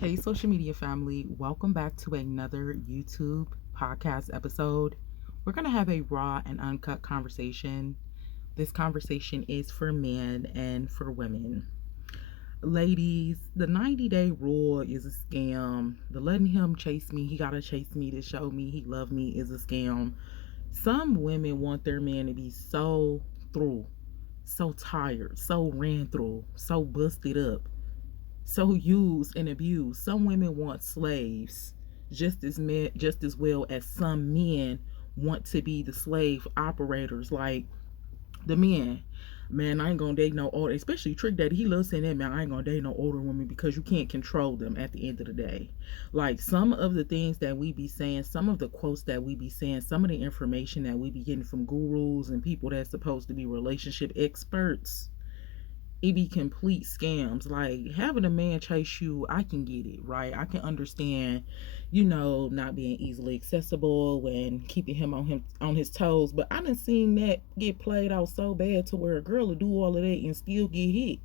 Hey, social media family, welcome back to another YouTube podcast episode. We're going to have a raw and uncut conversation. This conversation is for men and for women. Ladies, the 90-day rule is a scam. The letting him chase me, he got to chase me to show me he love me is a scam. Some women want their man to be so through, so tired, so ran through, so busted up, so used and abused. Some women want slaves just as well as some men want to be the slave operators. Like the men, man, I ain't gonna date no older, especially Trick Daddy. He loves saying that, man, I ain't gonna date no older women because you can't control them at the end of the day. Like some of the things that we be saying, some of the quotes that we be saying, some of the information that we be getting from gurus and people that's supposed to be relationship experts, it be complete scams. Like having a man chase you, I can get it, right? I can understand, not being easily accessible and keeping him on his toes. But I done seen that get played out so bad to where a girl will do all of that and still get hit.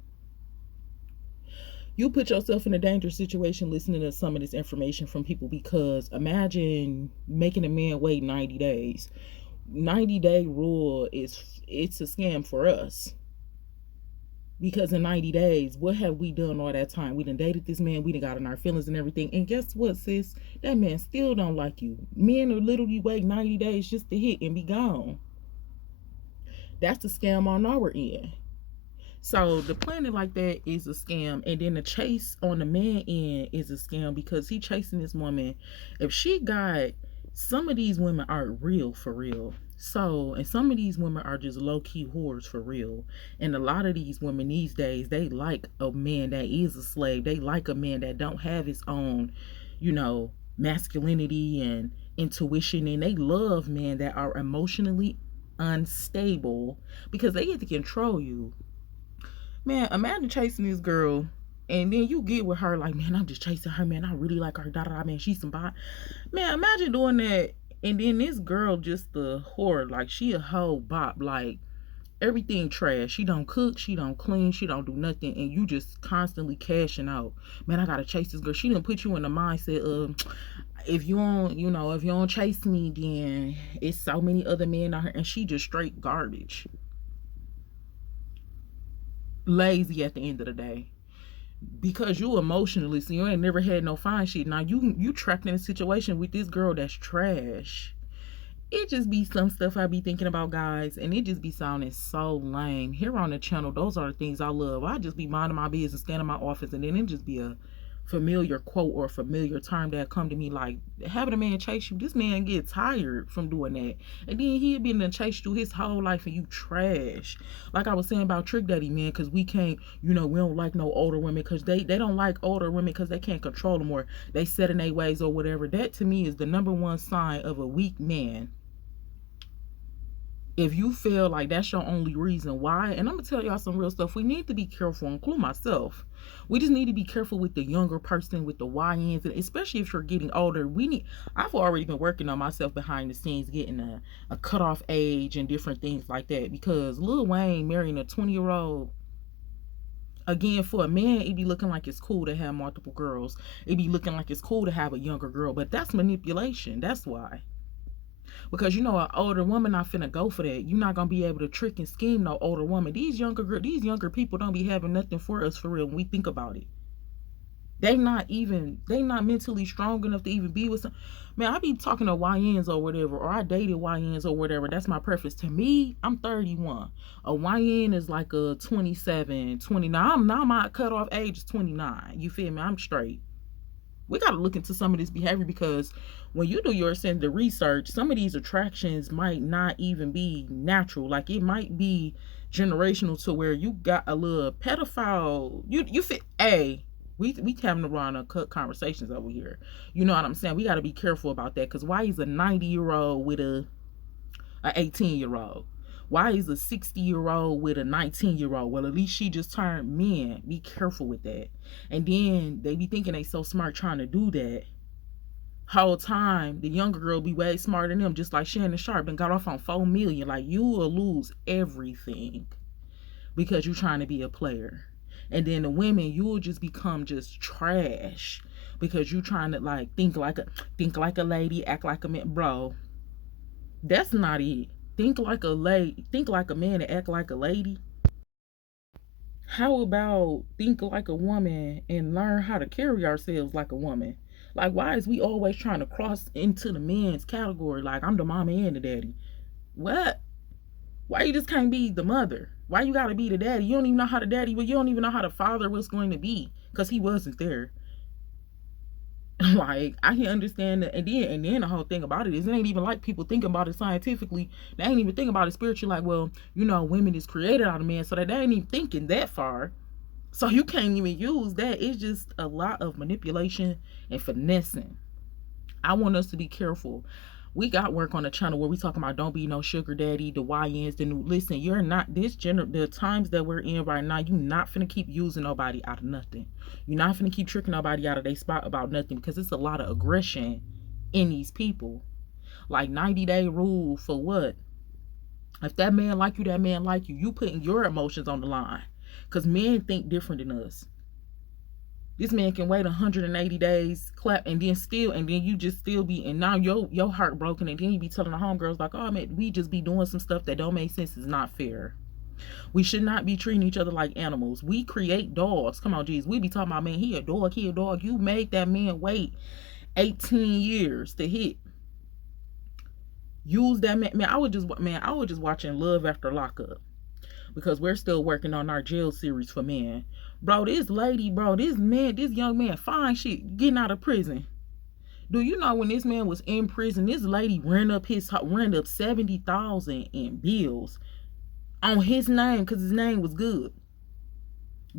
You put yourself in a dangerous situation listening to some of this information from people, because imagine making a man wait 90 days. 90-day rule it's a scam for us. Because in 90 days, what have we done all that time? We done dated this man, we done got in our feelings and everything. And guess what, sis? That man still don't like you. Men are literally wait 90 days just to hit and be gone. That's the scam on our end. So the planning like that is a scam. And then the chase on the man end is a scam, because he chasing this woman. If she got, some of these women aren't real for real. So, and some of these women are just low key whores for real. And a lot of these women these days, they like a man that is a slave. They like a man that don't have his own, masculinity and intuition. And they love men that are emotionally unstable because they get to control you. Man, imagine chasing this girl and then you get with her like, man, I'm just chasing her, man. I really like her, da da da, man. She's some bot. Man, imagine doing that. And then this girl just a whore, like she a whole bop, like everything trash. She don't cook, she don't clean, she don't do nothing, and you just constantly cashing out. Man, I gotta chase this girl. She didn't put you in the mindset of, if you don't, if you don't chase me, then it's so many other men out here, and she just straight garbage. Lazy at the end of the day. Because you emotionally, so you ain't never had no fine shit. Now you trapped in a situation with this girl that's trash. It just be some stuff I be thinking about, guys, and it just be sounding so lame. Here on the channel, those are the things I love. I just be minding my business, stand in my office, and then it just be a familiar quote or a familiar term that come to me, like having a man chase you. This man get tired from doing that, and then he'll be in the chase you his whole life, and you trash. Like I was saying about Trick Daddy, man, because we can't, we don't like no older women, because they don't like older women because they can't control them, or they set in their ways or whatever. That to me is the number one sign of a weak man. If you feel like that's your only reason why, and I'm gonna tell y'all some real stuff, we need to be careful, include myself. We just need to be careful with the younger person, with the YNs, and especially if you're getting older. I've already been working on myself behind the scenes, getting a cutoff age and different things like that, because Lil Wayne marrying a 20-year-old, again, for a man, it be looking like it's cool to have multiple girls. It be looking like it's cool to have a younger girl, but that's manipulation. That's why. Because an older woman not finna go for that. You're not gonna be able to trick and scheme no older woman. These younger people don't be having nothing for us for real when we think about it. They not mentally strong enough to even be with some. Man, I be talking to YNs or whatever, or I dated YNs or whatever. That's my preference. To me, I'm 31. A YN is like a 27, 29. Now my cutoff age is 29. You feel me? I'm straight. We got to look into some of this behavior, because when you do your the research, some of these attractions might not even be natural. Like it might be generational, to where you got a little pedophile. You fit we having to run cut conversations over here. You know what I'm saying? We got to be careful about that, because why is a 90-year-old with a 18-year-old? Why is a 60-year-old with a 19-year-old? Well, at least she just turned men. Be careful with that. And then they be thinking they so smart trying to do that. Whole time, the younger girl be way smarter than them, just like Shannon Sharp and got off on 4 million. Like, you will lose everything because you're trying to be a player. And then the women, you will just become just trash. because you trying to like think like a lady, act like a man, bro. That's not it. Think like a lady, think like a man and act like a lady. How about think like a woman and learn how to carry ourselves like a woman? Like, why is we always trying to cross into the man's category? Like, I'm the mama and the daddy. What? Why you just can't be the mother? Why you gotta be the daddy? You don't even know how the daddy, but you don't even know how the father was going to be because he wasn't there. Like, I can understand that. And then the whole thing about it is it ain't even like people thinking about it scientifically. They ain't even thinking about it spiritually. Like, well, women is created out of men, so that they ain't even thinking that far. So you can't even use that. It's just a lot of manipulation and finessing. I want us to be careful. We got work on the channel where we talking about don't be no sugar daddy, the YNs, the new. Listen, you're not the times that we're in right now. You not finna keep using nobody out of nothing. You're not finna keep tricking nobody out of their spot about nothing because it's a lot of aggression in these people. Like 90-day rule for what? If that man like you, that man like you. You putting your emotions on the line because men think different than us. This man can wait 180 days, clap, and then you just still be, and now your heart broken, and then you be telling the homegirls like, oh man, we just be doing some stuff that don't make sense. It's not fair. We should not be treating each other like animals. We create dogs. Come on, geez. We be talking about, man, he a dog, he a dog. You made that man wait 18 years to hit. Use that man. I was just watching Love After Lockup because we're still working on our jail series for men. Bro, this lady, bro, this young man, fine shit, getting out of prison. Do you know when this man was in prison, this lady ran up 70,000 in bills on his name because his name was good.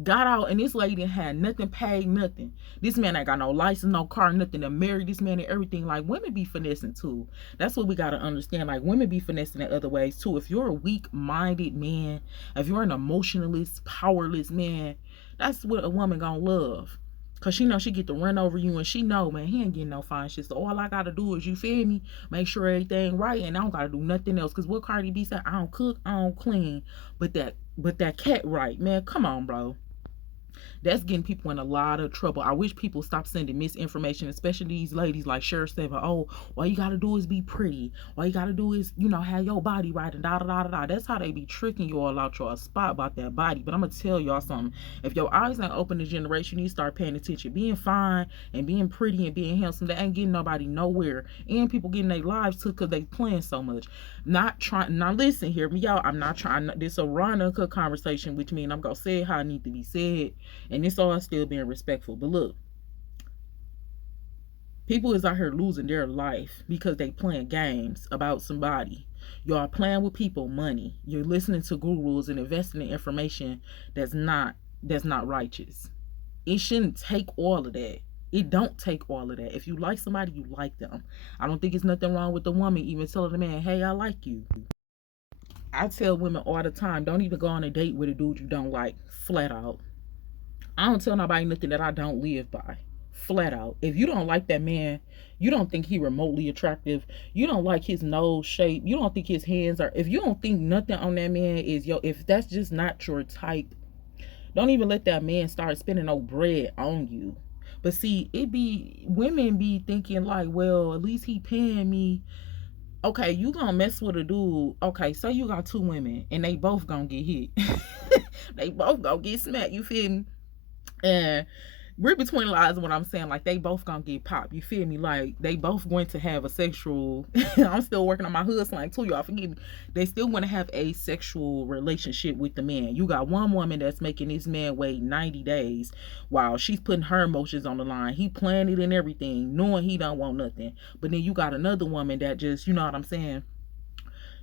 Got out, and this lady had nothing paid, nothing. This man ain't got no license, no car, nothing to marry this man and everything. Like, women be finessing too. That's what we gotta understand. Like, women be finessing in other ways too. If you're a weak-minded man, if you're an emotionless, powerless man, that's what a woman gonna love. Cause she know she get to run over you, and she know, man, he ain't getting no fine shit. So all I gotta do is, you feel me, make sure everything right, and I don't gotta do nothing else. Cause what Cardi B said, I don't cook, I don't clean, but that cat right, man. Come on, bro. That's getting people in a lot of trouble. I wish people stop sending misinformation, especially these ladies like Cher said, oh, all you gotta do is be pretty. All you gotta do is, have your body right and da da da da. That's how they be tricking you all out your spot about that body. But I'm gonna tell y'all something. If your eyes ain't open this generation, you need to start paying attention. Being fine and being pretty and being handsome, that ain't getting nobody nowhere. And people getting their lives took because they playing so much. Not trying. Now listen, hear me out. I'm not trying. This a Ronica conversation, which means I'm gonna say how I need to be said. And it's all still being respectful. But look, people is out here losing their life because they playing games about somebody. Y'all playing with people money. You're listening to gurus and investing in information that's not righteous. It shouldn't take all of that. It don't take all of that. If you like somebody, you like them. I don't think it's nothing wrong with the woman even telling the man, hey, I like you. I tell women all the time, don't even go on a date with a dude you don't like, flat out. I don't tell nobody nothing that I don't live by. Flat out. If you don't like that man, you don't think he remotely attractive, you don't like his nose shape, you don't think his hands are, if you don't think nothing on that man is if that's just not your type, don't even let that man start spending no bread on you. But see, women be thinking like, well, at least he paying me. Okay, you gonna mess with a dude. Okay, so you got two women and they both gonna get hit. They both gonna get smacked, you feel me? And read between the lines what I'm saying, like they both gonna get popped, you feel me? Like they both going to have a sexual I'm still working on my hood slang too, y'all forgive me. They still want to have a sexual relationship with the man. You got one woman that's making this man wait 90 days while she's putting her emotions on the line. He planned it and everything, knowing he don't want nothing. But then you got another woman that just, you know what I'm saying,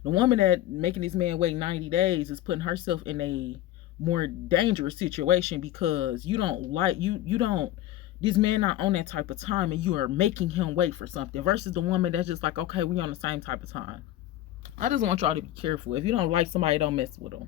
the woman that making this man wait 90 days is putting herself in a more dangerous situation because you don't this man not on that type of time and you are making him wait for something versus the woman that's just like, okay, we on the same type of time. I just want y'all to be careful. If you don't like somebody, don't mess with them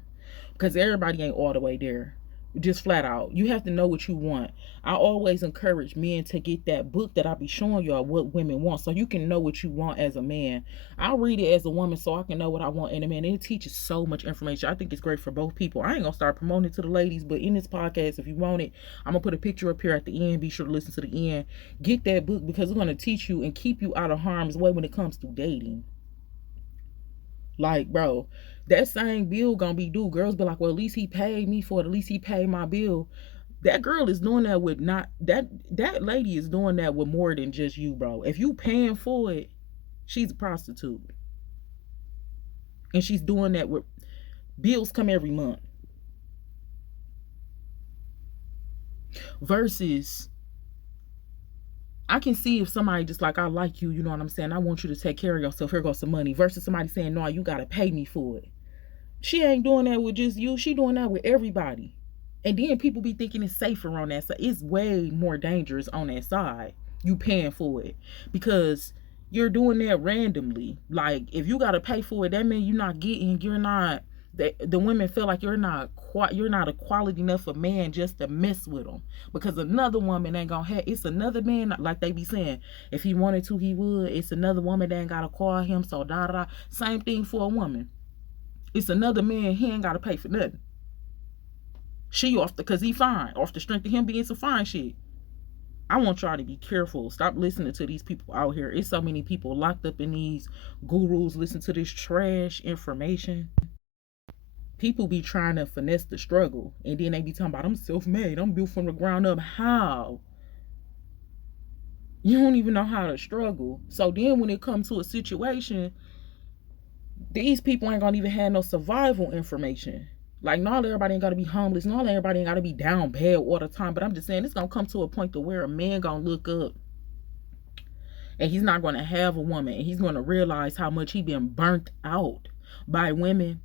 because everybody ain't all the way there. Just flat out. You have to know what you want. I always encourage men to get that book that I be showing y'all what women want, so you can know what you want as a man. I read it as a woman so I can know what I want in a man. And it teaches so much information. I think it's great for both people. I ain't gonna start promoting it to the ladies, but in this podcast, if you want it, I'm gonna put a picture up here at the end. Be sure to listen to the end. Get that book because it's gonna teach you and keep you out of harm's way when it comes to dating. Like, bro, that same bill gonna be due. Girls be like, well, at least he paid me for it. At least he paid my bill. That girl is doing that with not that lady is doing that with more than just you, bro. If you paying for it, she's a prostitute. And she's doing that with bills come every month. Versus I can see if somebody just like, I like you, you know what I'm saying? I want you to take care of yourself. Here goes some money. Versus somebody saying, no, you gotta pay me for it. She ain't doing that with just you. She doing that with everybody. And then people be thinking it's safer on that side. It's way more dangerous on that side. You paying for it because you're doing that randomly. Like if you gotta pay for it, that means you're not. The women feel like you're not a quality enough of man just to mess with them because another woman ain't gonna have. It's another man like they be saying. If he wanted to, he would. It's another woman that ain't gotta call him. So da da da. Same thing for a woman. It's another man, he ain't gotta pay for nothing. She off the cause he fine, off the strength of him being some fine shit. I want y'all to be careful. Stop listening to these people out here. It's so many people locked up in these gurus. Listen to this trash information. People be trying to finesse the struggle, and then they be talking about I'm self-made. I'm built from the ground up. How? You don't even know how to struggle. So then when it comes to a situation, these people ain't gonna even have no survival information. Like, not everybody ain't gotta be homeless. Not everybody ain't gotta be down bad all the time. But I'm just saying, it's gonna come to a point to where a man gonna look up and he's not gonna have a woman, and he's gonna realize how much he been burnt out by women.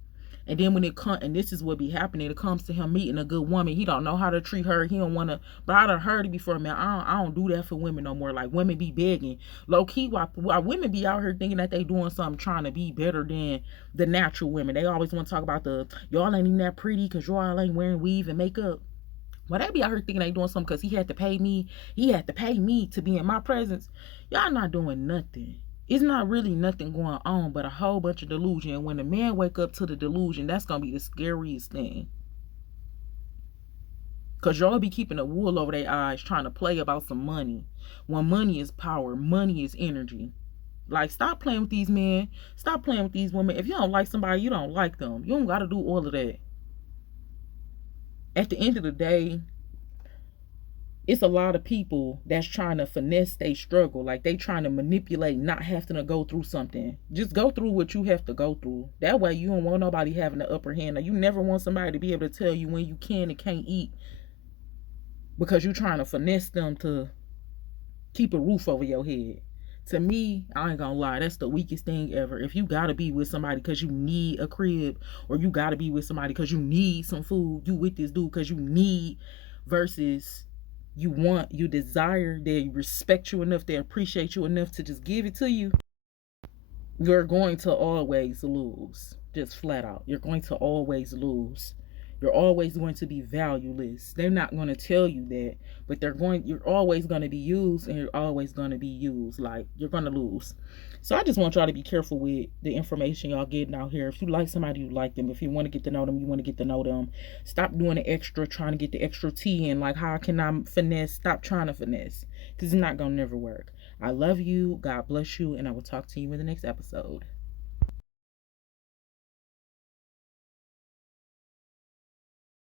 And then when it comes, and this is what be happening, it comes to him meeting a good woman. He don't know how to treat her. He don't want to. But I done heard it before, man. I don't do that for women no more. Like women be begging, low key. Why women be out here thinking that they doing something, trying to be better than the natural women. They always want to talk about the y'all ain't even that pretty because y'all ain't wearing weave and makeup. Well, they be out here thinking they doing something because he had to pay me. He had to pay me to be in my presence. Y'all not doing nothing. It's not really nothing going on but a whole bunch of delusion. And when the man wake up to the delusion, that's gonna be the scariest thing. Cause y'all be keeping the wool over their eyes trying to play about some money. When money is power, money is energy. Like, stop playing with these men. Stop playing with these women. If you don't like somebody, you don't like them. You don't gotta do all of that. At the end of the day, it's a lot of people that's trying to finesse their struggle. Like they trying to manipulate not having to go through something. Just go through what you have to go through. That way you don't want nobody having the upper hand. Now, you never want somebody to be able to tell you when you can and can't eat because you're trying to finesse them to keep a roof over your head. To me, I ain't gonna lie, that's the weakest thing ever. If you gotta be with somebody because you need a crib, or you gotta be with somebody because you need some food, you with this dude because you need, versus you desire, they respect you enough, they appreciate you enough to just give it to you, you're going to always lose. Just flat out. You're going to always lose. You're always going to be valueless. They're not going to tell you that, but you're always going to be used, and you're always going to be used. Like, you're going to lose. So I just want y'all to be careful with the information y'all getting out here. If you like somebody, you like them. If you want to get to know them, you want to get to know them. Stop doing the extra, trying to get the extra tea in. Like, how can I finesse? Stop trying to finesse, because it's not going to never work. I love you. God bless you, and I will talk to you in the next episode.